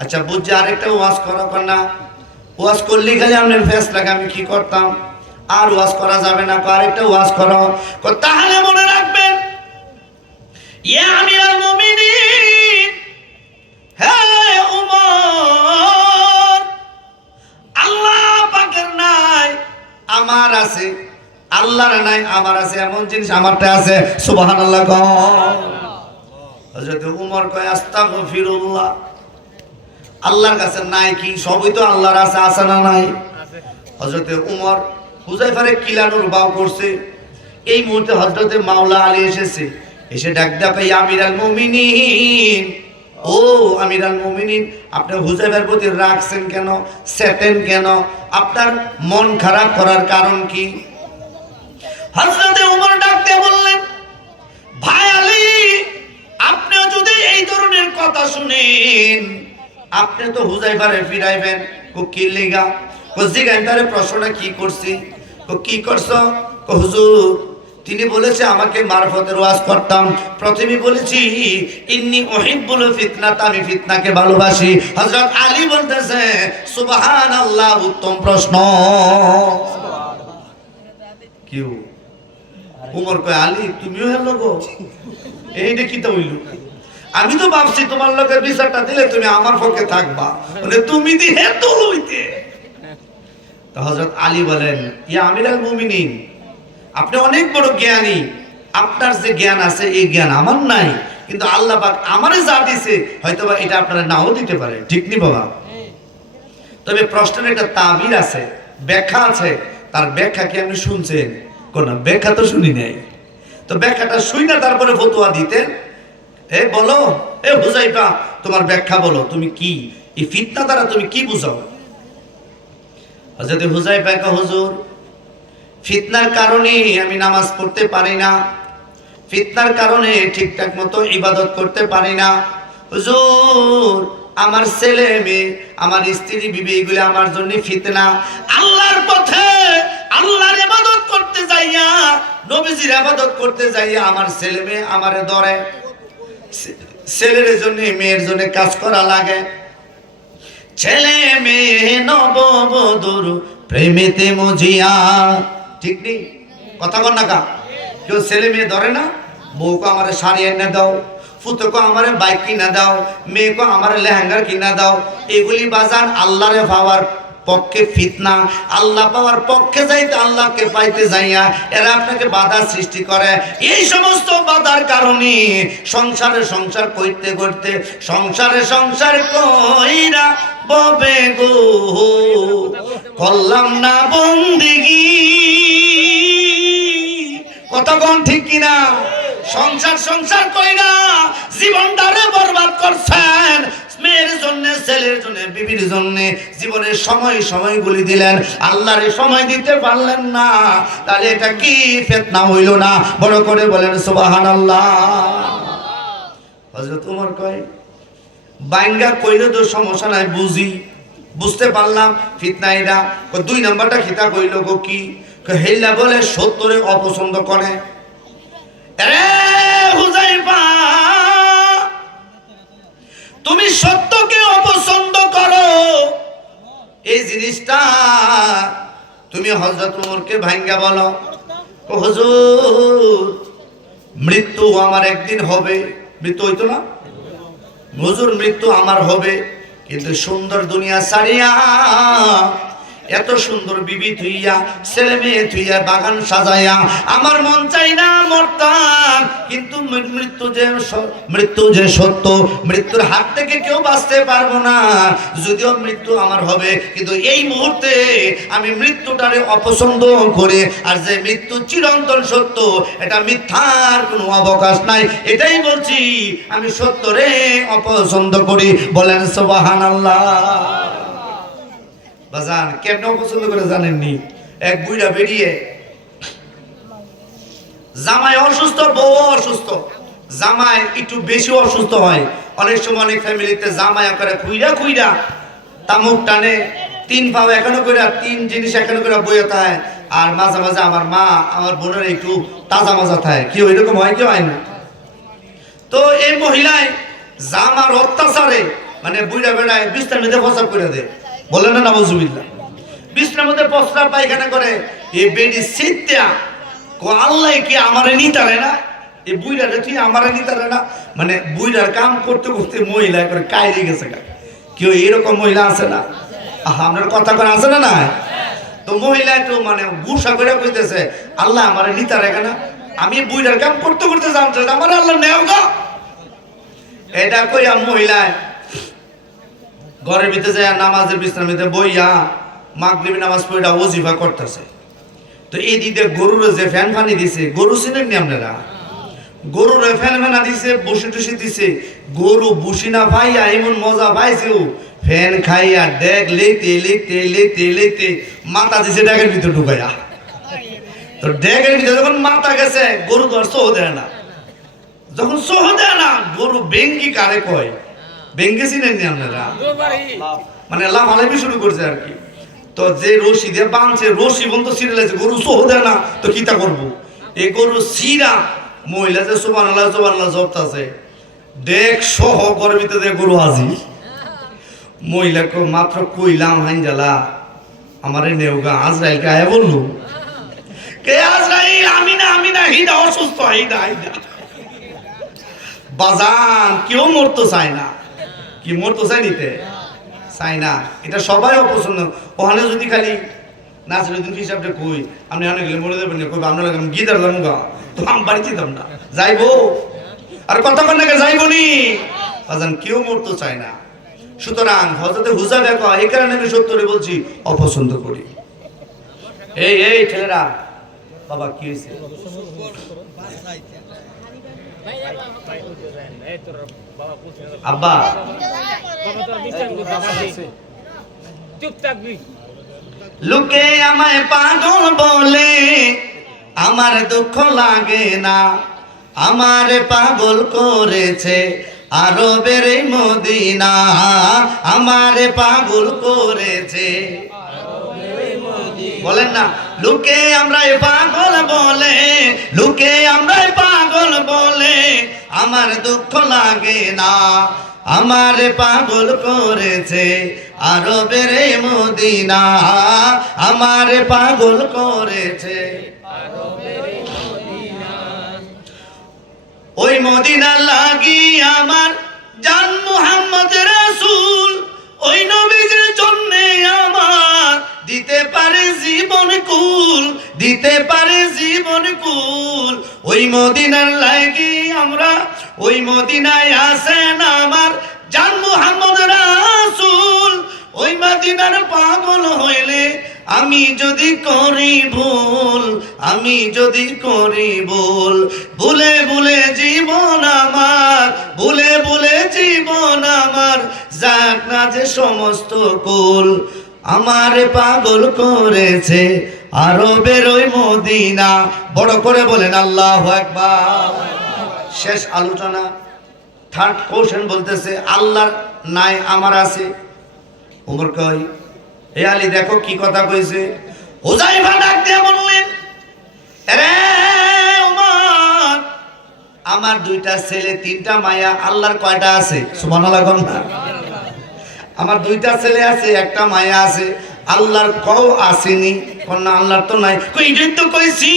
আচ্ছা বুঝছি, আরেকটা ওয়াজ করো না? ওয়াজ করলে খালি আপনার ফেস লাগে, আমি কি করতাম? আর ওয়াজ করা যাবে না, আরেকটা ওয়াজ করো। তাহলে মনে রাখবেন, ইয়া আমিরুল মুমিনিন, হে উমর, আল্লাহ পাকের নাই আমার আছে, আল্লাহর নাই আমার আছে, এমন জিনিস আমারটা আছে। সুবহানাল্লাহ। হযরত উমর কয় আস্তাগফিরুল্লাহ। আল্লাহর কাছে নাই কি? সবই তো আল্লাহর আছে, আছে না নাই? হযরত উমর হুযায়ফারে কিলানোর বাও করছে। এই মুহূর্তে হযরতে মাওলা আলী এসেছে, এসে ডাক দেয় ইয়া আমিরুল মুমিনিন, ও আমিরুল মুমিনিন, আপনি হুযায়ফার প্রতি রাখছেন কেন, সেটেন কেন? আপনার মন খারাপ করার কারণ কি? হযরতে উমর ডাকতে বললেন, ভাই আলী, আপনিও যদি এই ধরনের কথা শুনেন, আপনি তো হুযায়ফারে ফিরাইবেন। কি লিগা? জিগাইতারে প্রশ্নটা কি করছি? কি করছো? হুজুর, তিনি বলেছে আমাকে মারফতের ওয়াজ করতাম, প্রথমে বলেছি ইন্নী উহিব্বুল ফিতনাত, আমি ফিতনাকে ভালোবাসি। হযরত আলী বলতেছে সুবহানাল্লাহ, উত্তম প্রশ্ন। কিউ উমর কয় আলী তুমিও হেলো গো, এইটা কি তো হইল? আমি তো ভাবছি তোমার লোকের বিচারটা দিলে তুমি আমার পক্ষে থাকবা, মানে তুমি দিয়ে তো লইতে। তো হযরত আলী বলেন ইয়া আমিরুল মুমিনিন, আপনি অনেক বড় জ্ঞানী, আপনার যে জ্ঞান আছে এই জ্ঞান আমার নাই, কিন্তু আল্লাহ পাক আমারে যা দিয়েছে হয়তোবা এটা আপনারা নাও দিতে পারে, ঠিক নি বাবা? তবে প্রশ্নের একটা তাবির আছে, ব্যাখ্যা আছে, তার ব্যাখ্যা কি আপনি শুনছেন? কোন ব্যাখ্যা তো শুনি নাই। তো ব্যাখ্যাটা শুই না তারপরে ফতোয়া দিতেন। বলো এ হুযায়ফা, তোমার ব্যাখ্যা বলো, তুমি কি এই ফিতনা দ্বারা তুমি কি বুঝাও? হযরত হুযায়ফা কয় হুজুর, ফিতনার কারণে আমি নামাজ পড়তে পারি না, ফিতনার কারণে ঠিকঠাক মতো ইবাদত করতে পারি না। হুজুর, আমার ছেলে মেয়ে, আমার স্ত্রী বিবি, এগুলো আমার জন্য ফিতনা। আল্লাহর পথে আল্লাহর ইবাদত করতে যাইয়া, নবীজির ইবাদত করতে যাইয়া আমার ছেলে মেয়ে আমারে ধরে। ছেলের জন্য মেয়ের জন্য কাজ করা লাগে, ছেলে মেয়ে নববধূর প্রেমেতে মজিয়া, ঠিক নেই? কথা কন না কা? কেউ ছেলে মেয়ে ধরে না? বউকে আমারে শাড়ি এনে দাও, ফুতোকে আমারে বাইক কিনা দাও, মেয়েকে আমারে লেহেঙ্গার কিনা দাও। এগুলি বাজান আল্লাহরে পাওয়ার পক্ষে ফিতনা। আল্লাহ পাওয়ার পক্ষে যাইতে, আল্লাহকে পাইতে যাইয়া এরা আপনাকে বাধা সৃষ্টি করে। এই সমস্ত বাধার কারণে সংসার করতে করতে, সংসার কইরা ববে গো করলাম না বন্দেগী। কতক্ষণ ঠিক কিনা? সংসার কইরা জীবনটারে বরবাদ করছেন, মেয়ের জন্য, ছেলের জন্য, বিবির জন্য জীবনের সময়গুলি দিলেন, আল্লাহরে সময় দিতে পারলেন না। তাহলে এটা কি ফিতনা হইল না? বড় করে বলেন সুবহানাল্লাহ। হযরত ওমর কয় বাইঙ্গা কইলে তো সমস্যা নাই, বুঝতে পারলাম ফিতনা এটা। 2 নাম্বারটা খিতা কইল গো কি? হেল্লা বলে সত্যরে অপছন্দ করে। আরে হুযায়ফা, তুমি সত্যকে অপছন্দ করো, এই জিনিসটা তুমি হযরত ওমরকে ভাঙ্গা বলো, হুজুর মৃত্যু আমার একদিন হবে। মৃত্যু হইতো না হুজুর? মৃত্যু আমার হবে, কিন্তু সুন্দর দুনিয়া ছাড়িয়া এত সুন্দর বিবি থুইয়া ছেলে মেয়ে থুইয়া বাগান সাজাইয়া আমার মন চাই না মরতাম, কিন্তু মৃত্যু যে সত্য, মৃত্যুর হাত থেকে কেউ বাঁচতে পারবো না। যদিও মৃত্যু আমার হবে, কিন্তু এই মুহূর্তে আমি মৃত্যুটারে অপছন্দ করে, আর যে মৃত্যু চিরন্তন সত্য, এটা মিথ্যার কোনো অবকাশ নাই, এটাই বলছি আমি সত্যরে অপছন্দ করি। বলেন সুবহানাল্লাহ। বাজান কেমন অপছন্দ করে জানেননি? এক বুইড়া বেরিয়ে, জামাই অসুস্থ, বউ অসুস্থ, জামাই একটু বেশি অসুস্থ হয়। অনেক সময় অনেক ফ্যামিলিতে জামাই আকারে খুইরা খুইরা তামুক টানে, 3 পাও এখনো করে, 3 জিনিস এখনো করে বইয়ে থাকে। আর মাঝে মাঝে আমার মা আমার বোনের একটু তাজা মাজা থাকে। কি এরকম হয়? কি হয় না? তো এই মহিলায় জামার অত্যাচারে মানে বুইড়া বেড়ায় বিছনার মধ্যে প্রস্রাব করে দেয়। বলেন না নাউজুবিল্লাহ। বিছনার মধ্যে প্রস্রাব পায়খানা করে। এই বেডি সিটটা আল্লাহ কি আমারে নিতারে না? এই বুইড়াটা ঠিক আমারে নিতারে না? মানে বুইড়ার কাম করতে করতে মহিলা করে কাইরে গেছে। কেউ এরকম মহিলা আছে না? আপনার কথা করে আছে না? না তো মহিলা একটু মানে গুসা করে কইতেছে, আল্লাহ আমারে নিতারে না? আমি বুইড়ার কাম করতে করতে জানতে আমার আল্লাহ নেও গো। এটা কইয়া মহিলায় ঘরের ভিতরে যায় নামাজের বিছনার ভিতরে বইয়া মাগরিব নামাজ পড়া ওজিফা করতেছে। তো এই দিকে গরুর যে ফ্যান ফানি দিছে, গরু চিনেন নি আপনারা? গরুর ফ্যান ফানা দিছে, বসি টুসি দিছে। গরু বুসি না পাইয়া এমন মজা পাইছে, ফ্যান খাইয়া ডেক লেতে লেতে লেতে লেতে মাথা দিছে ডেকের ভিতরে ঢুকাইয়া। তো ডেকের ভিতরে যখন মাথা গেছে, গরু তো আর সোহ দেয় না। যখন সোহ দেয় না, গরু বেঙ্গি কারে কয়? বেঙ্গে চিনেন নি আপনারা? মানে লাফালাফি শুরু করছে আর কি। তো যে রশি দিয়ে বাঁধছে, রশি বন্ধ ছিঁড়ে লাগছে, গরু সোহ দেয় না, তো কিতা করবো? এই গরু সিরা মহিলা যে সুবহানাল্লাহ সুবহানাল্লাহ জপতাছে, ডেক সহ ঘরের ভিতরে গরু হাজির। মহিলাকে মাত্র কইলাম হাইজালা আমারে নেওগা, আজরাইলকে আয়া বললো, কে আজরাইল? আমি না হিদা অসুস্থ, হিদা হিদা। বাজান কেউ মরতে চায় না। কি মরতে চাই নিতে চাই না? এটা সবাই অপছন্দ। ওখানে যদি খালি নাসিরুদ্দিন হিসাবটা কই আপনি অনেক গেলে মরে যাবেন, কই আপনার লাগে গিদার লামুগা, তো আমি বাড়ি যেতাম না, যাইবো আর কতক্ষণ নাকি যাইবো নি। বাজান কেউ মরতে চায় না। সুতরাং হযরতে হুযায়ফা কয়, এই কারণে আমি সত্যরে বলছি অপছন্দ করি। এই ছেলেরা, বাবা কি হয়েছে? আব্বা লোকে আমায় পাগল বলে, আমার দুঃখ লাগে না। আমার পাগল করেছে আরবের মদিনা, আমার পাগল করেছে। বলেন না, লোকে আমরাই পাগল বলে, লোকে আমরাই পাগল বলে, আমার দুঃখ লাগে না। আমার পাগল করেছে আরবের মদিনা, আমার পাগল করেছে ওই মদিনা লাগি আমার জান মুহাম্মদ রাসূল, ওই নবীর জন্য আমার দিতে পারে জীবন কুল, দিতে পারে জীবন কুল। ওই মদিনার লাগি আমরা, ওই মদিনায় আছেন আমার জান মুহাম্মদ রাসূল। ওই মদিনার পাগল হইলে আমি যদি করি ভুল, আমি যদি করি ভুল, ভুলে ভুলে জীবন আমার, ভুলে ভুলে জীবন আমার যাক না যে সমস্ত কুল। আমার পাগল করেছে আরবের ওই মদিনা। বড় করে বলেন আল্লাহু আকবার। শেষ আলোচনা, থার্ড কোশ্চেন বলতেছে, আল্লাহর নাই আমার আছে। ওমর কয়, হে আলী দেখো কি কথা কইছে। হুযায়ফা ডাক দিয়ে বললেন, আরে ওমর, আমার 2টা ছেলে 3টা মায়া, আল্লাহর কয়টা আছে? সুবহানাল্লাহ কোন না? আমার 2টা ছেলে আছে, একটা মায়া আছে, আল্লাহর কও আসেনি? কোন না আল্লাহর তো নাই। কই তো কইছি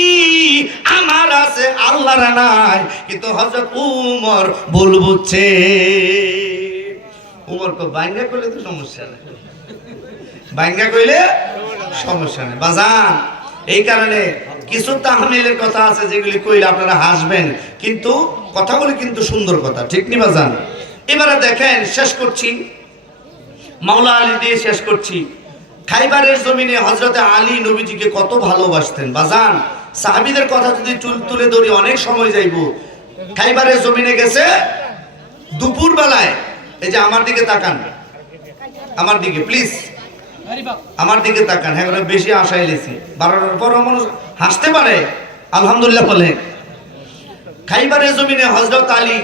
আমার আছে, আল্লাহর নাই। কিন্তু হযরত ওমর ভুল বুঝছে। ওমর কো বাইঙ্গা কইলে তো সমস্যা নাই, বাইঙ্গা কইলে সমস্যা নেই বাজান। এই কারণে কিছু তাহমিলের কথা আছে যেগুলি কইলে আপনারা হাসবেন, কিন্তু কথাগুলি কিন্তু সুন্দর কথা, ঠিক নি বাজান? এবারে দেখেন, শেষ করছি মাওলা আলী দিয়ে শেষ করছি। খাইবারের জমিনে হযরতে আলী নবীজিকে কত ভালোবাসতেন বাজান। সাহাবীদের কথা যদি তুলে ধরি অনেক সময় যাইব। খাইবারের জমিনে গেছে দুপুর বেলায়, এই যে আমার দিকে তাকান, আমার দিকে প্লিজ, আমার দিকে তাকান। হ্যাঁ, বেশি আশায় লেছি, 12টার পর মানুষ হাসতে পারে, আলহামদুলিল্লাহ বলে। খাইবারের জমিনে হযরত আলী,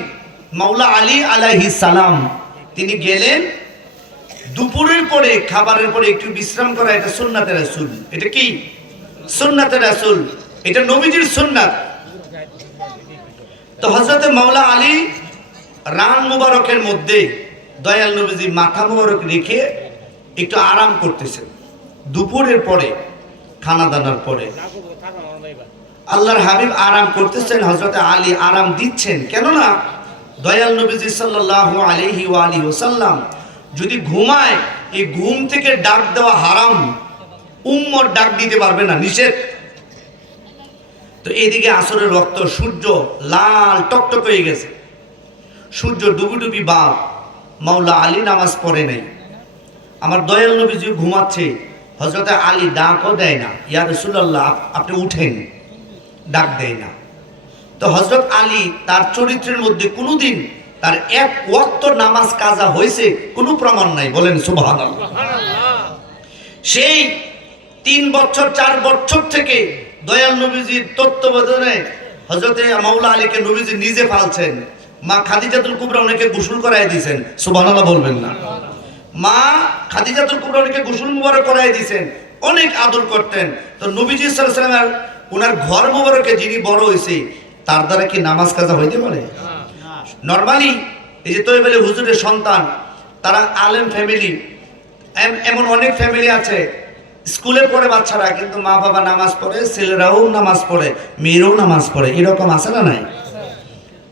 মাওলা আলী আলাইহিস সালাম, তিনি গেলেন দুপুরের পরে, খাবারের পরে একটু বিশ্রাম করা। এটা সুন্নাতে রাসূল। এটা কি সুন্নাতে রাসূল? এটা নবীজির সুন্নাত। তো হযরতে মাওলা আলী রান মুবারকের মধ্যে দয়াল নবীজি মাথা মুবারক রেখে একটু আরাম করতেছেন দুপুরের পরে, খানা দানার পরে। আল্লাহর হাবিব আরাম করতেছেন, হযরতে আলী আরাম দিচ্ছেন। কেননা দয়াল নবীজি সাল্লাল্লাহু আলাইহি ওয়া আলিহি ওয়াসাল্লাম যদি ঘুমায়, এই ঘুম থেকে ডাক দেওয়া হারাম, উম্মত ডাক দিতে পারবে না, নিষেধ। তো এদিকে আসরের রক্ত, সূর্য লাল টকটক হয়ে গেছে, সূর্য ডুবি ডুবি বাপ। মাওলা আলী নামাজ পড়ে নাই। আমার দয়াল নবীজি ঘুমাচ্ছে, হযরতে আলী ডাকও দেয় না, ইয়া রাসূলুল্লাহ আপনি উঠেন, ডাক দেয় না। তো হযরত আলী তার চরিত্রের মধ্যে কোনোদিন তার এক ওয়াক্ত নামাজ কাজা হয়েছে কোনো প্রমাণ নাই, বলেন সুবহানাল্লাহ। সেই 3 বছর 4 বছর থেকে দয়াল নবীজির তত্ত্বাবধানে হযরতে মাওলা আলীকে নবীজি নিজে পালছেন। মা খাদিজাতুল কুবরা ওনাকে গোসল করায় দিয়েছেন, সুবহানাল্লাহ বলবেন না? মা খাদিজাতুল কুবরা ওনাকে গোসল মুবারক করায় দিয়েছেন, অনেক আদর করতেন। তো নবীজি সাল্লাল্লাহু আলাইহি ওয়াসাল্লাম ওনার ঘর মুবারকে যিনি বড় হয়েছে, তার দ্বারা কি নামাজ কাজা হইতে পারে? নরমালি এই যে তৈবলে হুজুরের সন্তান, তারা আলেম ফ্যামিলি, এমন অনেক ফ্যামিলি আছে স্কুলে পড়ে বাচ্চারা, কিন্তু মা বাবা নামাজ পড়ে, ছেলেরাও নামাজ পড়ে, মেয়েরাও নামাজ পড়ে, এরকম আছে না নাই?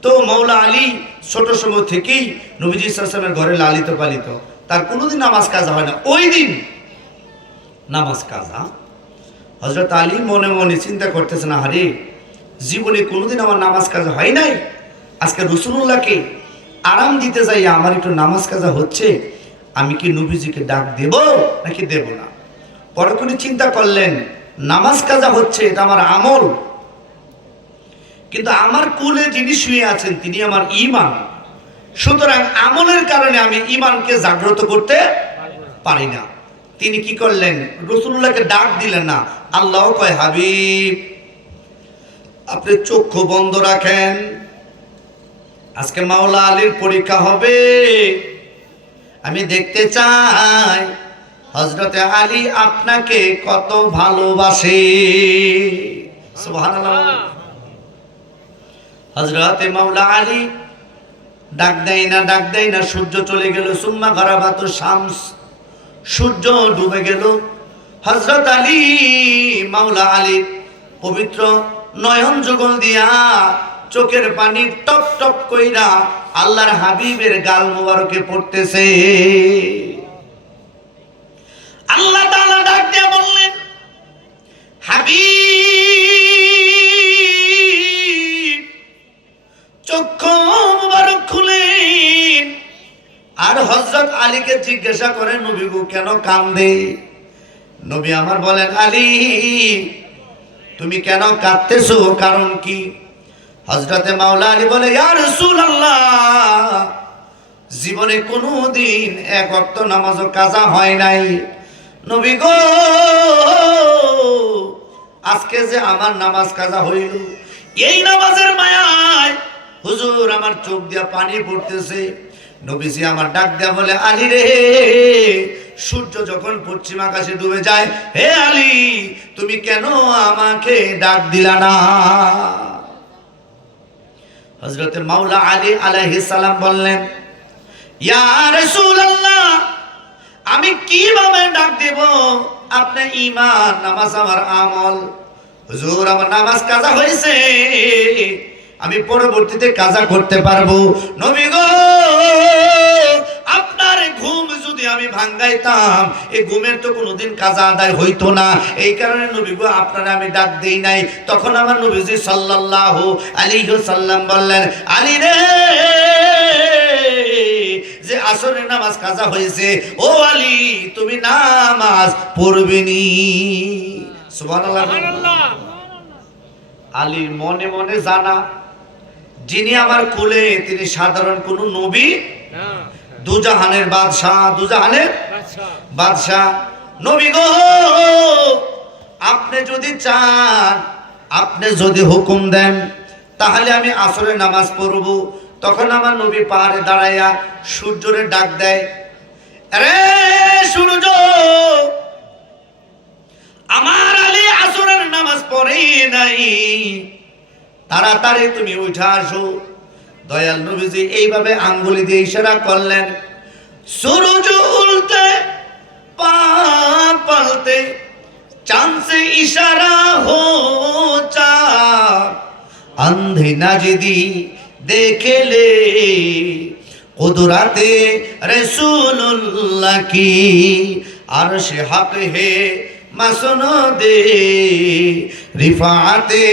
তো মাওলা আলী ছোট সময় থেকেই নবীজি সাল্লাল্লাহু আলাইহি ওয়াসাল্লামের ঘরে লালিত পালিত, তার কোনোদিন নামাজ কাজা হয় না। ওই দিন নামাজ কাজা। হযরত আলী মনে মনে চিন্তা করতেছেন, আরে জীবনে কোনোদিন আমার নামাজ কাজা হয় নাই, আজকে রাসূলুল্লাহকে আরাম দিতে যাই আমার একটু নামাজ কাজা হচ্ছে, আমি কি নবীজিকে ডাক দেব নাকি দেব না? পরে কোন চিন্তা করলেন, নামাজ কাজা হচ্ছে, এটা আমার আমল, কিন্তু আমার কুলে যিনি শুয়ে আছেন তিনি আমার ঈমান, সুতরাং আমলের কারণে আমি ঈমানকে জাগ্রত করতে পারি না। তিনি কি করলেন, রাসূলুল্লাহকে ডাক দিলেন না। আল্লাহ কয়, হাবিব আপনি চক্ষু বন্ধ রাখেন, আজকে মাওলা আলীর পরীক্ষা হবে, আমি দেখতে চাই হযরতে আলী আপনাকে কত ভালোবাসে। সুবহানাল্লাহ। হযরতে মাওলা আলী ডাক দেয় না, ডাক দেয় না। সূর্য চলে গেল, সুম্মা গরাবাতু শামস, সূর্য ডুবে গেল। হযরত আলী, মাওলা আলী পবিত্র নয়ন যুগল দিয়া চোখের পানি টপ টপ কইরা আল্লাহর হাবিবের গাল মোবারকে পড়তেছে। আল্লাহ তাআলা ডাক দিয়া বললেন, হাবিব চক্ষু মোবারক খুলেন। আর হযরত আলীকে জিজ্ঞাসা করে, নবী গো কেন কান্দে? নবী আমার বলেন, আলী তুমি কেন কাঁদতেছো, কারণ কি? হযরতে মাওলা আলী বলে, ইয়া রাসূলুল্লাহ জীবনে কোনোদিন এক ওয়াক্ত নামাজও কাজা হয় নাই, নবী গো আজকে যে আমার নামাজ কাজা হইল, এই নামাজের মায়ায় হুজুর আমার চোখ দিয়া পানি পড়তেছে। নবীজি আমার ডাক দেয়া বলে, আলী রে, সূর্য যখন পশ্চিম আকাশে ডুবে যায়, হে আলী তুমি কেন আমাকে ডাক দিলা না? হযরতে মাওলা আলী আলাইহিস সালাম বললেন, ইয়া রাসূলুল্লাহ আমি কিভাবে ডাক দেব? আপনার ঈমান, নামাজ আমার আমল। হুজুর আমার নামাজ কাজা হয়েছে, আমি পরবর্তীতে কাজা করতে পারবো। নবী গো আপনার ঘুম যদি আমি ভাঙ্গাইতাম, এই ঘুমের তো কোনোদিন কাজা আদায় হইতো না। এই কারণে নবী গো আপনারা আমি ডাক দেই নাই। তখন আমার নবীজি সাল্লাল্লাহু আলাইহি ওয়াসাল্লাম বললেন, আলী রে, যে আসরের নামাজ কাজা হয়েছে, ও আলী তুমি নামাজ পড়বেনি। সুবহানাল্লাহ। আলীর মনে মনে জানা, যিনি আমার কোলে তিনি সাধারণ কোন নবী না, দুজাহানের বাদশাহ, দুজাহানের বাদশাহ নবী গো। আপনি যদি চান, আপনি যদি হুকুম দেন, তাহলে আমি আসরের নামাজ পড়ব। তখন আমার নবী পাহাড়ে দাঁড়াইয়া সূর্যরে ডাক দেয়, আরে সূর্য, আমার আলী আসরের নামাজ পড়ে নাই, তাড়াতাড়ি তুমি উঠে আসো। দয়াল নবীজি এইভাবে আঙ্গুলি দিয়ে ইশারা করলেন। সূরজ উল্টে পা পালতে चांद से इशारा हो चा अंधे नजदी देखे ले कुदरते रसूलुल्लाह की अर्श हक है मसनदे रिफाते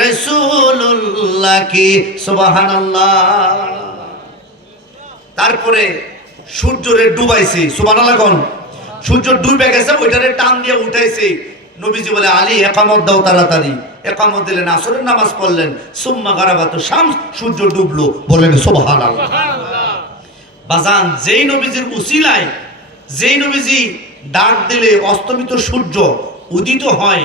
रसूलुल्लाह की सुबहानाल्लाह। তারপরে সূর্যরে ডুবাইছে, সুবহানাল্লাহ কোন সূর্য ডুবে গেছে, ওইটারে টান দিয়ে উঠাইছে। নবীজি বলে, আলী ইকামত দাও তাড়াতাড়ি। ইকামত দিলেন, আসরের নামাজ পড়লেন। সুম্মা গারাবাতু শামস, সূর্য ডুবলো। বলেন সুবহানাল্লাহ। বাজান, যেই নবীজির উসিলায়, যেই নবীজি ডাক দিলে অস্তমিত সূর্য উদিত হয়,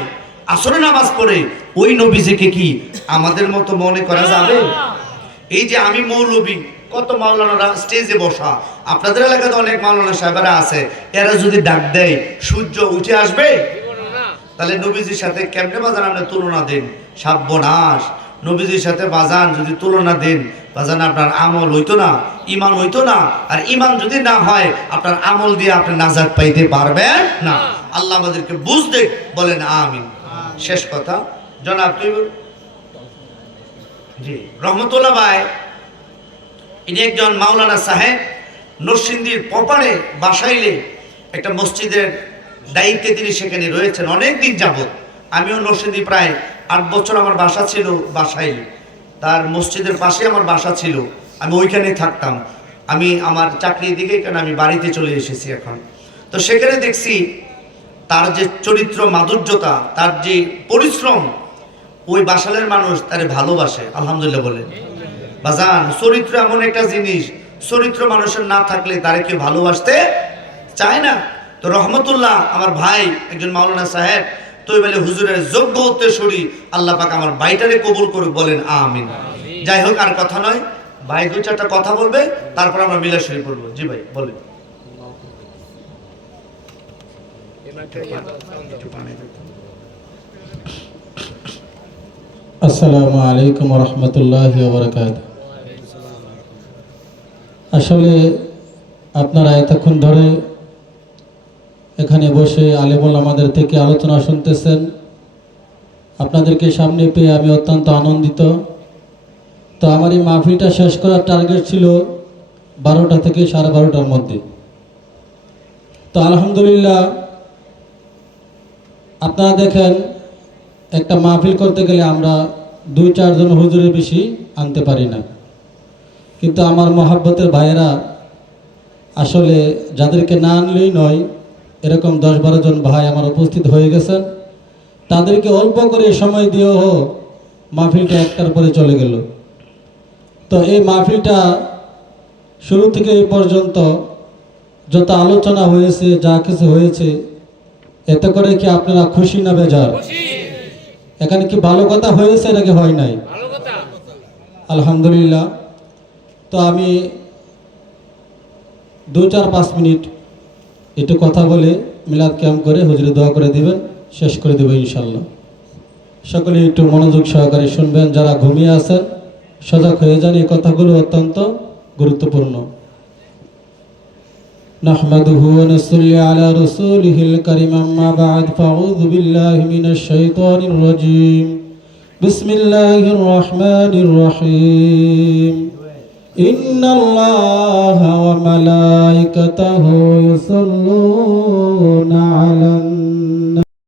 আসরের নামাজ পড়ে, ওই নবীজিকে কি আমাদের মতো মনে করা যাবে? এই যে আমি মৌলবী, কত মাওলানারা স্টেজে বসা, আপনাদের এলাকাতে অনেক মাওলানা সাহেবেরা আছে, এরা যদি ডাক দেয় সূর্য উঠে আসবে? তাহলে নবীজির সাথে কেমনে বাজান আপনি তুলনা দেন? সাব্যনাশ। নবীজির সাথে বাজান যদি তুলনা দেন, বাজান আপনার আমল হইতো না, ইমান হইতো না। আর ইমান যদি না হয়, আপনার আমল দিয়ে আপনি নাজাত পাইতে পারবেন না। আল্লাহ আমাদেরকে বুঝতে বলেন আমিন। শেষ কথা, জনাব তুই জি রহমতুল্লাহ ভাই, ইনি একজন মাওলানা সাহেব, নরসিংদীর পপারে বাসাইলে একটা মসজিদের দায়িত্বে তিনি সেখানে রয়েছেন অনেক দিন যাবত। আমিও নরসিংদী প্রায় 8 বছর আমার বাসা ছিল বাসাইলে, তার মসজিদের পাশে আমার বাসা ছিল, আমি ওইখানেই থাকতাম। আমি আমার চাকরির দিকে, কারণ আমি বাড়িতে চলে এসেছি এখন। তো সেখানে দেখছি তার যে চরিত্র মাধুর্যতা, তার যে পরিশ্রম, ওই বাসালের মানুষ তারে ভালোবাসে। আলহামদুলিল্লাহ বলেন বাজান। চরিত্র এমন একটা জিনিস, চরিত্র মানুষের না থাকলে তারে কেউ ভালোবাসতে চায় না। তো রহমতুল্লাহ আমার ভাই একজন মাওলানা সাহেব, তো বলে হুজুরের যোগ্য উত্তরসূরি আল্লাহ পাক আমার ভাইটারে কবুল করুক। বলেন আমিন। যাই হোক, আর কথা নয়, ভাই 2-4টা কথা বলবে, তারপর আমরা মিলাদ শরীফ পড়বো। জি ভাই বলেন। আসসালামু আলাইকুম ওয়া রাহমাতুল্লাহি ওয়া বারাকাতুহু। আসলে আপনারা এতক্ষণ ধরে এখানে বসে আলেমুল আমাদের থেকে আলোচনা শুনতেছেন, আপনাদেরকে সামনে পেয়ে আমি অত্যন্ত আনন্দিত। তো আমার এই মাহফিলটা শেষ করার টার্গেট ছিল 12টা থেকে 12:30টার মধ্যে। তো আলহামদুলিল্লাহ, আপনারা দেখেন একটা মাহফিল করতে গেলে আমরা 2-4 জন হুজুরের বেশি আনতে পারি না, কিন্তু আমার মহাব্বতের ভাইয়েরা আসলে যাদেরকে না আনলেই নয়, এরকম 10-12 জন ভাই আমার উপস্থিত হয়ে গেছেন। তাদেরকে অল্প করে সময় দিয়েও মাহফিলটা 1টার পরে চলে গেল। তো এই মাহফিলটা শুরু থেকে এই পর্যন্ত যত আলোচনা হয়েছে, যা কিছু হয়েছে, এতে করে কি আপনারা খুশি না বেজার? এখানে কি ভালো কথা হয়েছে নাকি হয় নাই? আলহামদুলিল্লাহ। তো আমি 2-4-5 মিনিট একটু কথা বলে মিলাদ ক্যাম্প করে হুজুরে দোয়া করে দিবেন, শেষ করে দেব ইনশাল্লাহ। সকলে একটু মনোযোগ সহকারে শুনবেন, যারা ঘুমিয়ে আছেন সজাগ হয়ে যান, এই কথাগুলো অত্যন্ত গুরুত্বপূর্ণ। نحمده ونصلي على رسوله الكريم أما بعد فأعوذ بالله من الشيطان الرجيم بسم الله الرحمن الرحيم ইন্নাল্লাহা ওয়া মালাইকাতাহু ইউসাল্লুনা আলান